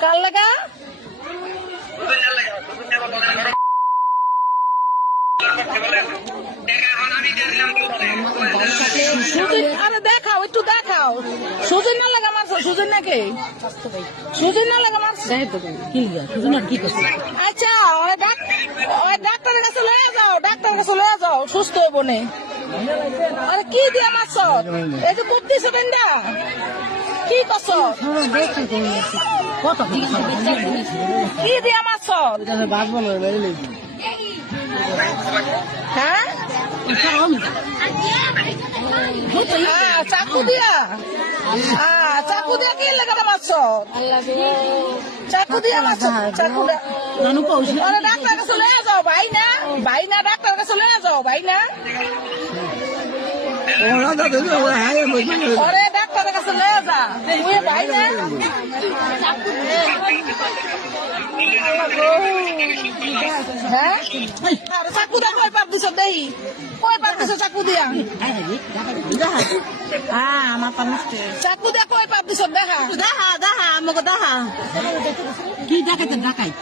কার লাগা আরে দেখাও একটু দেখাও সুজন না লাগা মারছো সুজন নাকি সুজন না লাগা মারছো কি করছে আচ্ছা ওই ডাক্তারের কাছে লয়ে যাও ডাক্তারের কাছে লয়ে যাও সুস্থ হইব নে আরে কি দিয়া মারছো এই যে করতেছো বেন্ডা কি করছো কি দিয়া মারছো হ্যাঁ চাকু দিয়া চাকু দিয়া কি লাগাতে মারছ চাকু দিয়া মারছ চাকু আরে ডাক্তার কাছে লয়ে যাও ভাই না ডাক্তার কাছে লয়ে যাও ভাই না আরে ডাক্তারের কাছে লয়ে যা তুই ভাই না হ্যাঁ আরে চাকু দিয়া কয় পার দিছ দেই কয় পার দিছ চাকু দিয়া আমার পান্না চাকু দিয়া কয় পার দিছ দেখা দেখা আমাকে দেখা কি দেখাইতেন ঢাকায়